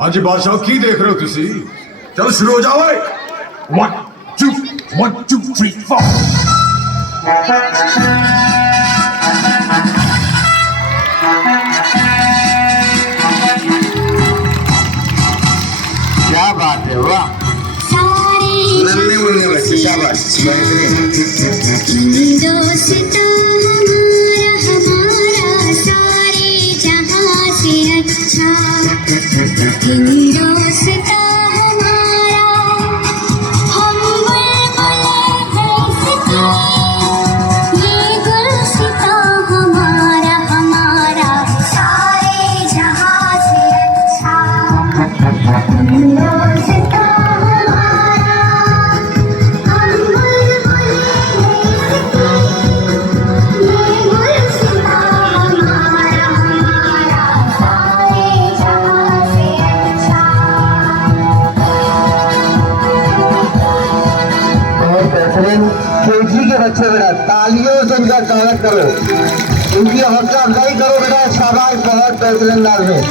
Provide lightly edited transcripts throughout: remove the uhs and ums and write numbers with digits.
हाँ जी बादशाह की देख रहे हो तुसी? चलो शुरू हो जाओ। 1 2 1 2 3 4। क्या बात है, वाह। नन्हे मुन्ने बच्चे, शाबाश, दोस्ता हमारा हमारा सारे जहां से अच्छा, दोस्ता हमारा हम ये गुलसिता हमारा हमारा सारे जहां से अच्छा, दोस्ता केजी के बच्चे बेटा तालियों से उनका स्वागत करो, उनकी हौसला अफजाई करो बेटा। शाबाश, बहुत बेहतरीन अंदाज में।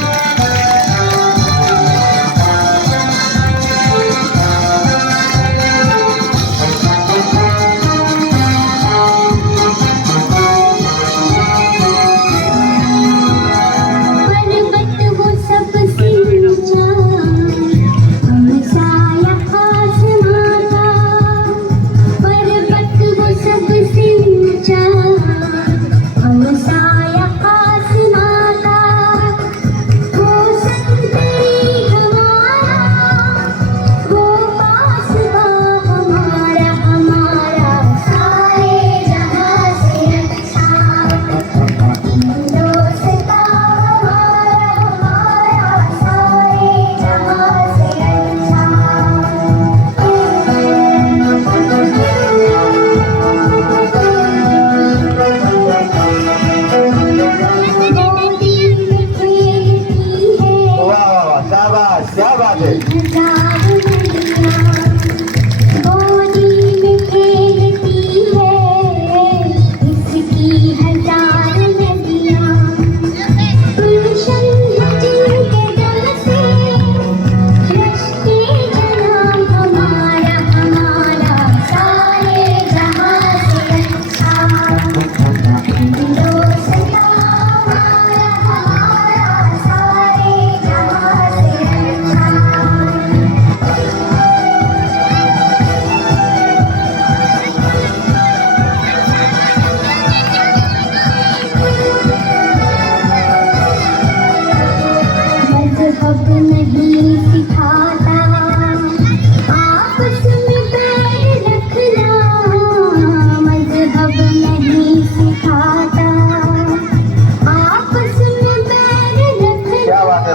क्या बात है।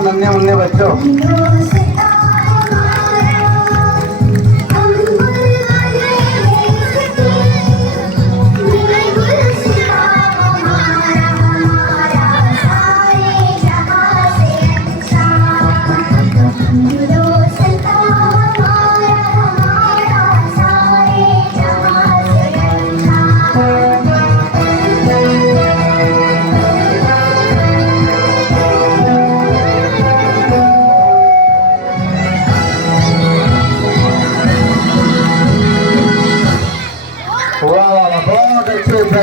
नन्हे मुन्ने बच्चों, बहुत अच्छे